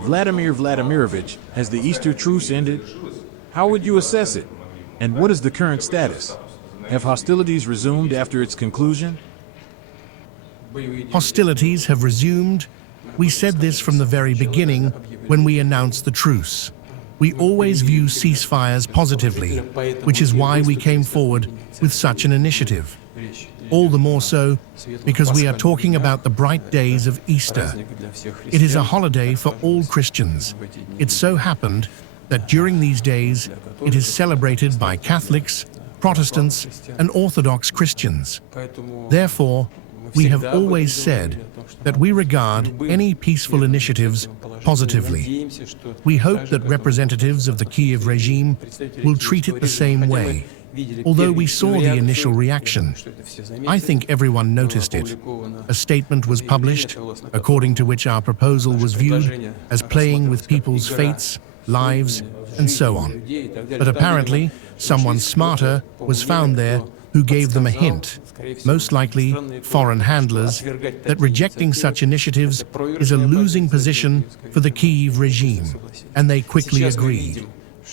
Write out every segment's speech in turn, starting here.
Vladimir Vladimirovich, has the Easter truce ended? How would you assess it? And what is the current status? Have hostilities resumed after its conclusion? Hostilities have resumed. We said this from the very beginning when we announced the truce. We always view ceasefires positively, which is why we came forward with such an initiative. All the more so because we are talking about the bright days of Easter. It is a holiday for all Christians. It so happened that during these days it is celebrated by Catholics, Protestants, and Orthodox Christians. Therefore, we have always said that we regard any peaceful initiatives positively. We hope that representatives of the Kiev regime will treat it the same way. Although we saw the initial reaction, I think everyone noticed it. A statement was published, according to which our proposal was viewed as playing with people's fates, lives, and so on. But apparently, someone smarter was found there who gave them a hint, most likely foreign handlers, that rejecting such initiatives is a losing position for the Kyiv regime, and they quickly agreed.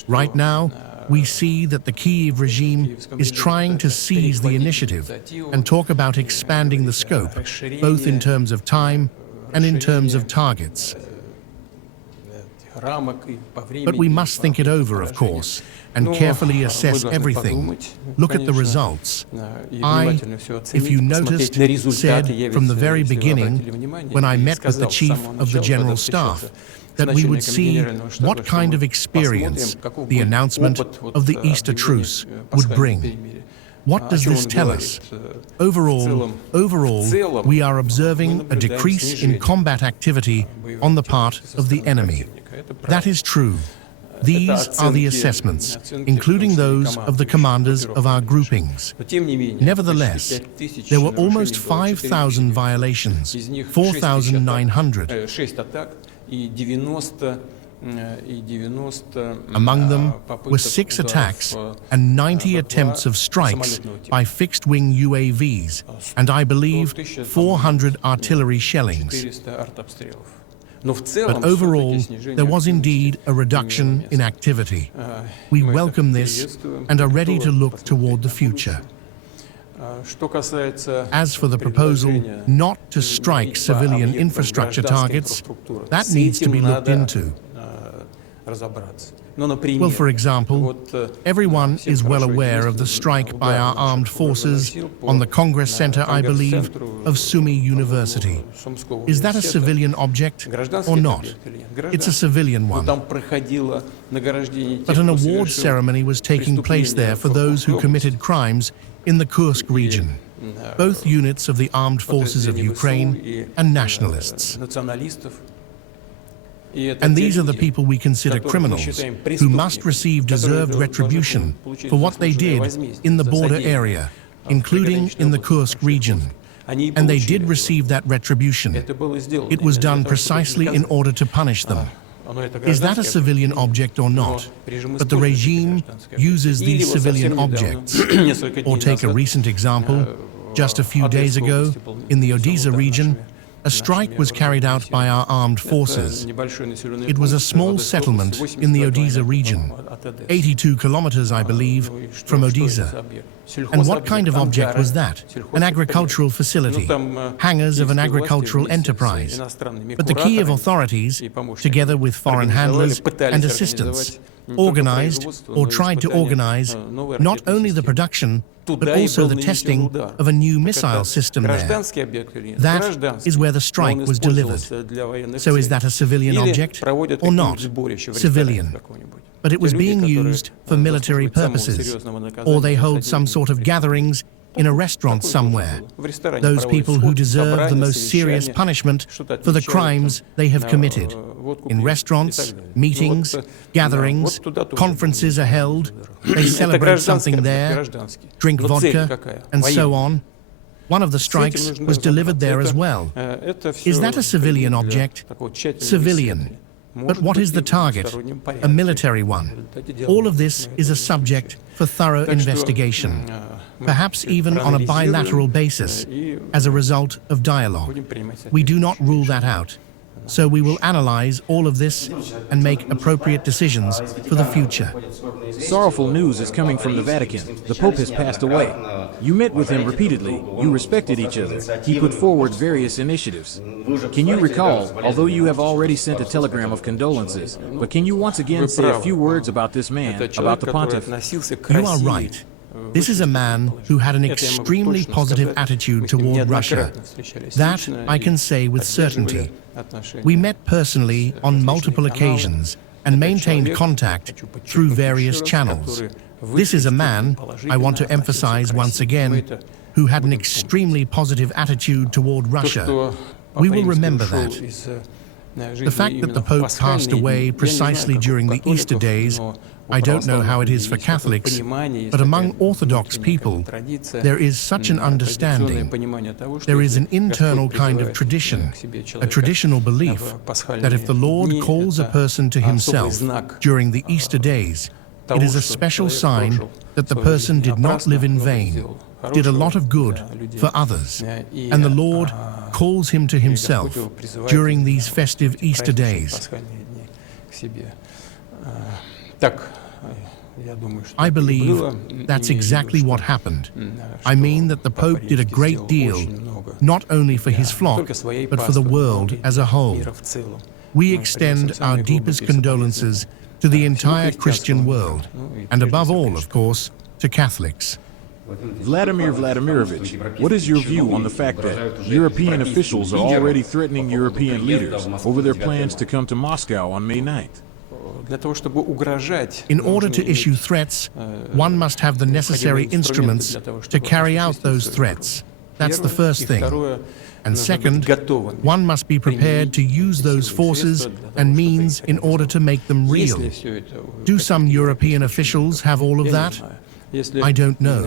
Right now, we see that the Kyiv regime is trying to seize the initiative and talk about expanding the scope, both in terms of time and in terms of targets. But we must think it over, of course, and carefully assess everything. Look at the results. I, if you noticed, said from the very beginning, when I met with the Chief of the General Staff, that we would see what kind of experience the announcement of the Easter truce would bring. What does this tell us? Overall, we are observing a decrease in combat activity on the part of the enemy. That is true. These are the assessments, including those of the commanders of our groupings. Nevertheless, there were almost 5,000 violations, 4,900. Among them were 6 attacks and 90 attempts of strikes by fixed-wing UAVs, and I believe 400 artillery shellings. But overall, there was indeed a reduction in activity. We welcome this and are ready to look toward the future. As for the proposal not to strike civilian infrastructure targets, that needs to be looked into. Well, for example, everyone is well aware of the strike by our armed forces on the Congress Center, I believe, of Sumy University. Is that a civilian object or not? It's a civilian one. But an award ceremony was taking place there for those who committed crimes in the Kursk region, both units of the armed forces of Ukraine and nationalists. And these are the people we consider criminals, who must receive deserved retribution for what they did in the border area, including in the Kursk region. And they did receive that retribution. It was done precisely in order to punish them. Is that a civilian object or not? But the regime uses these civilian objects. Or take a recent example, just a few days ago, in the Odessa region, a strike was carried out by our armed forces. It was a small settlement in the Odessa region, 82 kilometers, I believe, from Odessa. And what kind of object was that? An agricultural facility, hangars of an agricultural enterprise. But the Kiev authorities, together with foreign handlers and assistants, organized or tried to organize not only the production but also the testing of a new missile system there. That is where the strike was delivered. So is that a civilian object or not? Civilian. But it was being used for military purposes, or they hold some sort of gatherings in a restaurant somewhere. Those people who deserve the most serious punishment for the crimes they have committed. In restaurants, meetings, gatherings, conferences are held, they celebrate something there, drink vodka, and so on. One of the strikes was delivered there as well. Is that a civilian object? Civilian. But what is the target? A military one. All of this is a subject for thorough investigation, perhaps even on a bilateral basis, as a result of dialogue. We do not rule that out. So we will analyze all of this and make appropriate decisions for the future. Sorrowful news is coming from the Vatican. The Pope has passed away. You met with him repeatedly. You respected each other. He put forward various initiatives. Can you recall, although you have already sent a telegram of condolences, but can you once again say a few words about this man, about the pontiff? You are right. This is a man who had an extremely positive attitude toward Russia. That I can say with certainty. We met personally on multiple occasions and maintained contact through various channels. This is a man, I want to emphasize once again, who had an extremely positive attitude toward Russia. We will remember that. The fact that the Pope passed away precisely during the Easter days, I don't know how it is for Catholics, but among Orthodox people, there is such an understanding. There is an internal kind of tradition, a traditional belief that if the Lord calls a person to himself during the Easter days, it is a special sign that the person did not live in vain, did a lot of good for others, and the Lord calls him to himself during these festive Easter days. I believe that's exactly what happened. I mean that the Pope did a great deal, not only for his flock, but for the world as a whole. We extend our deepest condolences to the entire Christian world, and above all, of course, to Catholics. Vladimir Vladimirovich, what is your view on the fact that European officials are already threatening European leaders over their plans to come to Moscow on May 9th? In order to issue threats, one must have the necessary instruments to carry out those threats. That's the first thing. And second, one must be prepared to use those forces and means in order to make them real. Do some European officials have all of that? I don't know.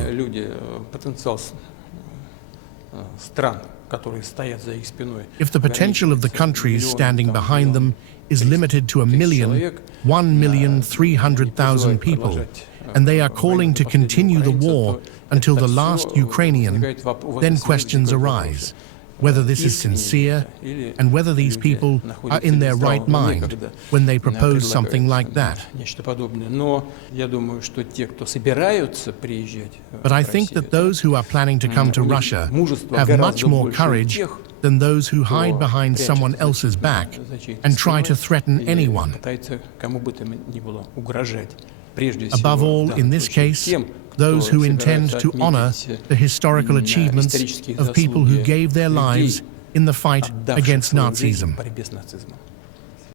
If the potential of the countries standing behind them is limited to 1,300,000 people, and they are calling to continue the war until the last Ukrainian, then questions arise. Whether this is sincere, and whether these people are in their right mind when they propose something like that. But I think that those who are planning to come to Russia have much more courage than those who hide behind someone else's back and try to threaten anyone. Above all, in this case, those who intend to honor the historical achievements of people who gave their lives in the fight against Nazism.